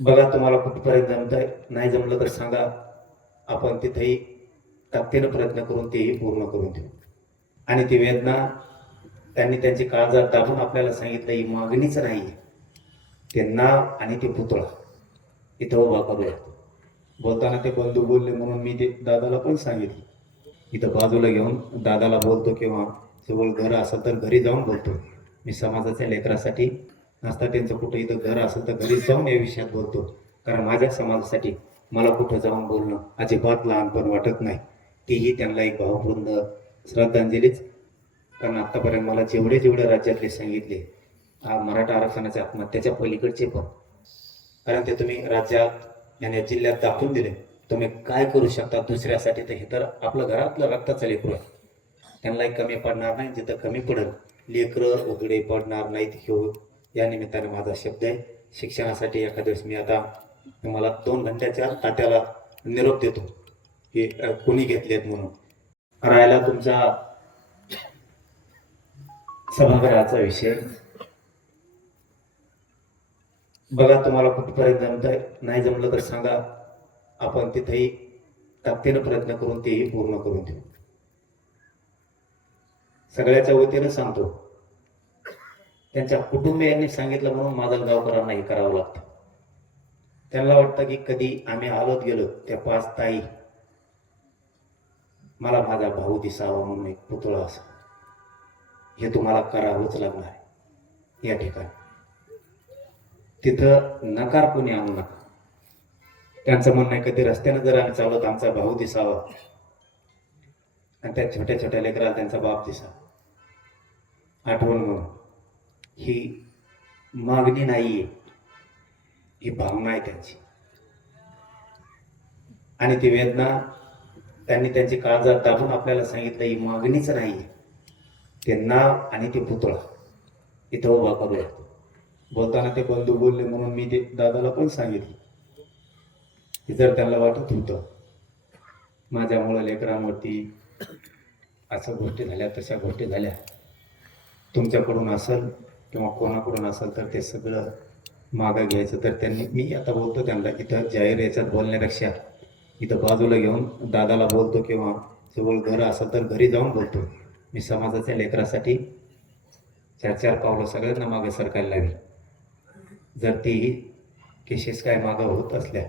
बघा तुम्हाला कुठपर्यंत जमतंय. नाही जमलं तर सांगा. आपण तिथेही ताकदीनं प्रयत्न करून तेही पूर्ण करून देऊ. आणि ती वेदना त्यांनी त्यांची काळजात दाबून आपल्याला सांगितलं ही मागणीच नाही ते नाव आणि ते पुतळा. इथं उभा करूया. बोलताना ते बंधू बोलले म्हणून मी ते दादाला पण सांगितलं. इथं बाजूला घेऊन दादाला बोलतो किंवा जवळ घर असेल तर घरी जाऊन बोलतो. मी समाजाच्या लेकरासाठी नसता त्यांचं कुठं इथं घर असेल तर घरी जाऊन या विषयात बोलतो. कारण माझ्या समाजासाठी मला कुठं जाऊन बोलणं अजिबात लहानपण वाटत नाही. तीही त्यांना एक भावपूर्ण श्रद्धांजलीच. कारण आत्तापर्यंत मला जेवढे जेवढे राज्यातले सांगितले हा मराठा आरक्षणाच्या आत्महत्याच्या पलीकडचे पण. कारण ते तुम्ही राज्यात आणि जिल्ह्यात दाखवून दिले. तुम्ही काय करू शकता दुसऱ्यासाठी तर हे तर आपलं घरातलं रक्ताचं लेकरू आहे. त्यांनाही कमी पडणार नाही जिथं कमी पडेल. लेकरं उघडे पडणार नाहीत हे या निमित्ताने माझा शब्द आहे. शिक्षणासाठी एखाद्या वेळेस मी आता तुम्हाला दोन घंट्याच्या तात्याला निरोप देतो. की कुणी कोणी घेतलेत म्हणून. राहिला तुमचा सभागृहाचा विषय. बघा तुम्हाला कुठपर्यंत जमत नाही जमलं तर सांगा. आपण तिथेही ताकदीनं प्रयत्न करून तेही पूर्ण करून देऊ. सगळ्याच्या वतीनं सांगतो. त्यांच्या कुटुंबियांनी सांगितलं म्हणून माझं गावकरांना हे करावं लागतं. त्यांना वाटतं की कधी आम्ही आलोत गेलो त्या पाच ताई मला माझा भाऊ दिसावा म्हणून एक पुतळा असा. हे तुम्हाला करावंच लागणार आहे. या ठिकाणी. तिथं नकार कोणी आणू नका. त्यांचं म्हणणं आहे कधी रस्त्यानं जर आम्ही चालवत आमचा भाऊ दिसावा. आणि त्या छोट्या छोट्या लेकराला त्यांचा बाप दिसावा. आठवण म्हणून. ही मागणी नाही आहे ही भावना आहे त्यांची. आणि ती वेदना त्यांनी त्यांची काळजात दाबून आपल्याला सांगितलं ही मागणीच आहे ते नाव आणि ते पुतळा इथं उभा करूया. बोलताना ते बंधू बोलले म्हणून मी ते दादाला पण सांगितलं. की जर त्यांना वाटत होतं माझ्यामुळं लेकरांवरती असं गोष्टी झाल्या तशा गोष्टी झाल्या. तुमच्याकडून असेल किंवा कोणाकडून असेल तर ते सगळं मागं घ्यायचं. तर त्यांनी मी आता बोलतो त्यांना इथं जाहीर याच्यात बोलण्यापेक्षा इथं बाजूला घेऊन दादाला बोलतो किंवा जवळ घर असेल तर घरी जाऊन बोलतो. मी समाजाच्या लेकरासाठी चार चार पावलं सगळ्यांना मागे सरकायला लागेल जर ती केसेस काय मागं होत असल्या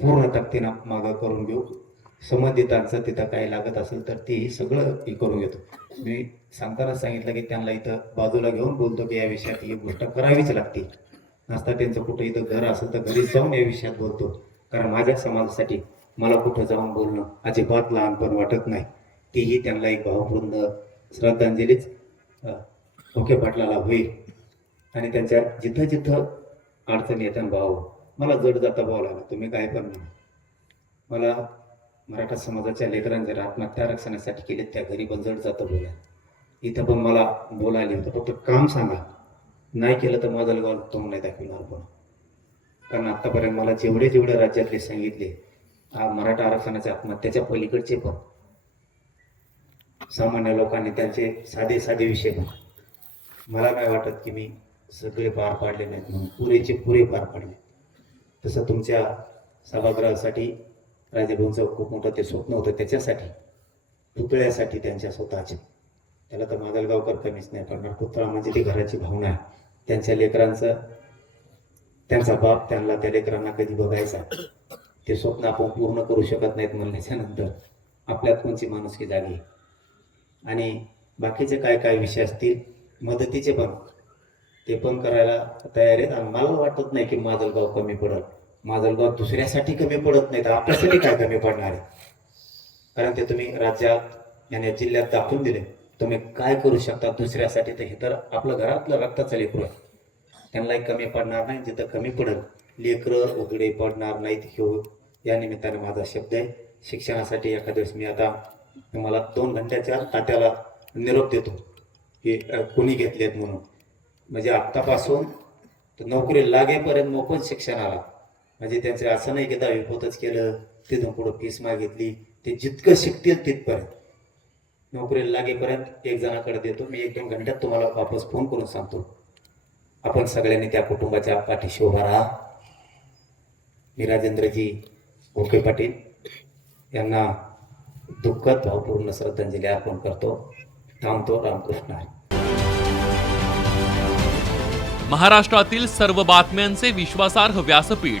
पूर्ण तक्तीनं मागं करून घेऊ. संबंधितांचं तिथं काही लागत असेल तर तेही सगळं हे करून घेतो. मी सांगताना सांगितलं की त्यांना इथं बाजूला घेऊन बोलतो की या विषयात ही गोष्ट करावीच लागते. नसता त्यांचं कुठं इथं घर असेल तर घरी जाऊन या विषयात बोलतो. कारण माझ्या समाजासाठी मला कुठं जाऊन बोलणं अजिबात लहानपण वाटत नाही. तीही त्यांना एक भावपूर्ण श्रद्धांजलीच ओके पाटलाला होईल. आणि त्यांच्या जिथं जिथं अडचणी येतात भाऊ मला जड जाता भाव लागला तुम्ही काय पण म्हणा. मला मराठा समाजाच्या लेकरांच्या आत्महत्या आरक्षणासाठी केले त्या घरी पण जड जातं बोला इथं पण मला बोलायला होतं फक्त काम सांगा. नाही केलं तर माझं गाव तोंड नाही दाखवणार पण. कारण आत्तापर्यंत मला जेवढे जेवढे राज्यातले सांगितले हा मराठा आरक्षणाच्या आत्महत्याच्या पलीकडचे पण. सामान्य लोकांनी त्यांचे साधे साधे विषय पण मला काय वाटत की मी सगळे पार पाडले नाहीत म्हणून पुरेचे पुरे पार पाडले. तसं तुमच्या सभागृहासाठी राजेभाऊंचं खूप मोठं ते स्वप्न होतं त्याच्यासाठी पुतळ्यासाठी त्यांच्या स्वतःचे. त्याला तर मादलगावकर कमीच नाही पडणार. पुतळा म्हणजे ती घराची भावना आहे. त्यांच्या लेकरांचं त्यांचा बाप त्यांना त्या लेकरांना कधी बघायचा ते स्वप्न आपण पूर्ण करू शकत नाहीत म्हणल्याच्या नंतर आपल्यात कोणची माणुसकी जागी आणि बाकीचे काय काय विषय असतील मदतीचे पण ते पण करायला तयार आहेत. आणि मला वाटत नाही की माजलगाव कमी पडत. माजलगाव दुसऱ्यासाठी कमी पडत नाही तर आपल्यासाठी काय कमी पडणार आहे? कारण ते तुम्ही राज्यात आणि जिल्ह्यात दाखवून दिले. तुम्ही काय करू शकता दुसऱ्यासाठी तर हे तर आपलं घरातलं रक्ताचं लेकरू आहे. त्यांनाही कमी पडणार नाही जिथं कमी पडेल. लेकरं उघडे पडणार नाहीत ह्यो हो. या निमित्ताने माझा शब्द आहे शिक्षणासाठी एखाद्या मी आता तुम्हाला दोन घंट्याच्या तात्याला निरोप देतो. की कुणी घेतलेत म्हणून. म्हणजे आत्तापासून तर नोकरी लागेपर्यंत मोफत शिक्षणाला म्हणजे त्यांचं असं नाही की दहावी पोतच केलं तिथून पुढं फीस मागितली ते जितकं शिकतील तिथपर्यंत. नोकरीला लागेपर्यंत एक जणाकडे देतो. मी एक दोन घंट्यात तुम्हाला वापस फोन करून सांगतो. आपण सगळ्यांनी त्या कुटुंबाच्या पाठीशी उभा राहा. मी राजेंद्रजी भोके पाटील यांना दुःखद भावपूर्ण श्रद्धांजली अर्पण करतो. थांबतो रामकृष्ण हरी. महाराष्ट्रातील सर्व बातम्यांचे विश्वासार्ह व्यासपीठ